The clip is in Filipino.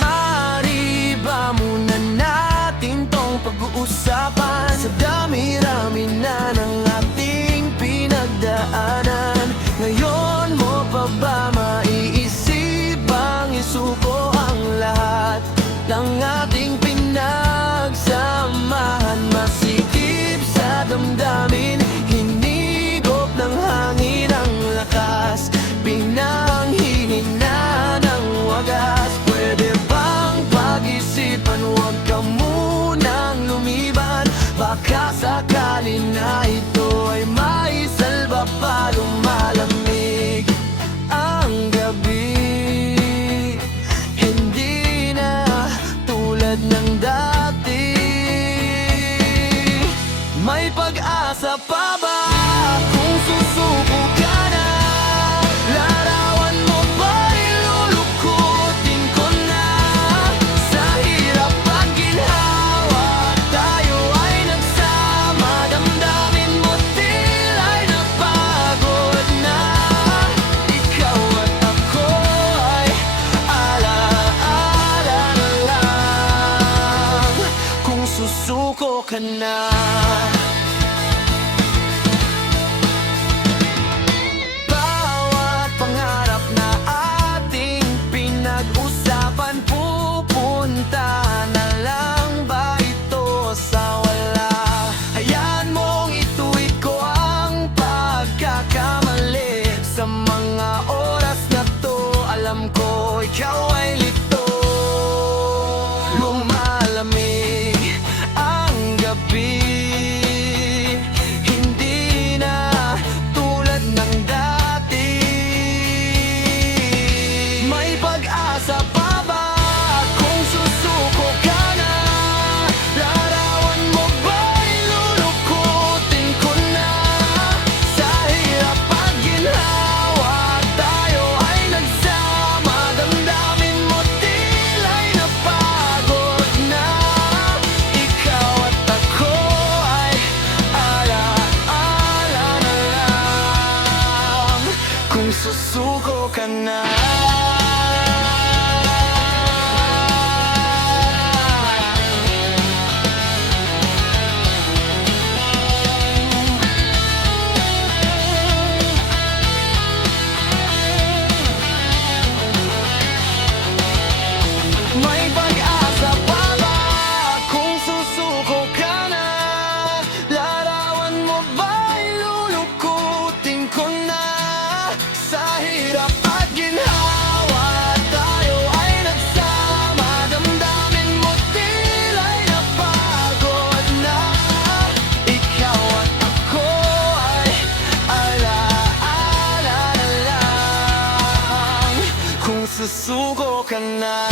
Maaari ba muna natin tong pag-uusapan? Sa dami-rami na ng ating pinagdaanan, ngayon mo pa ba maiisipang isuko ang lahat ng ating pinagsamahan? Masikip sa damdamin, hinigop ng hangin ang lakas, pinanghihina ng wagas. Pwede bang pag-isipan, huwag ka munang lumiban? Baka sakali na ito ay maisalba pa lumalamig ang gabi. Hindi na tulad ng dati. May pag-asa pa ba kung susuko ka na? Larawan mo ba'y lulukutin ko na? Sa hirap at ginhawa, tayo ay nagsama. Damdamin mo tila'y napagod na. Ikaw at ako ay alaala na lang kung susuko ka na. Bawat pangarap na ating pinag-usapan, pupunta na lang ba ito sa wala? Hayaan mong ituwid ko ang pagkakamali. Sa mga oras na to, alam ko ikaw ay lito. Lumalamig ang gabi, hindi na tulad ng dati. May pag-asa pa ba kung susuko ka na? Larawan mo ba'y lulukutin ko na? Sa hirap at ginhawa, tayo ay nagsama. Damdamin mo tila'y napagod na. Ikaw at ako ay alaala na lang kung susuko ka na. May pag-asa pa ba kung susuko ka na? Larawan mo ba'y lulukutin ko na? Sa hirap at ginhawa, tayo ay nagsama. Damdamin mo tila'y napagod na. Ikaw at ako ay alaala na lang kung susuko ka na.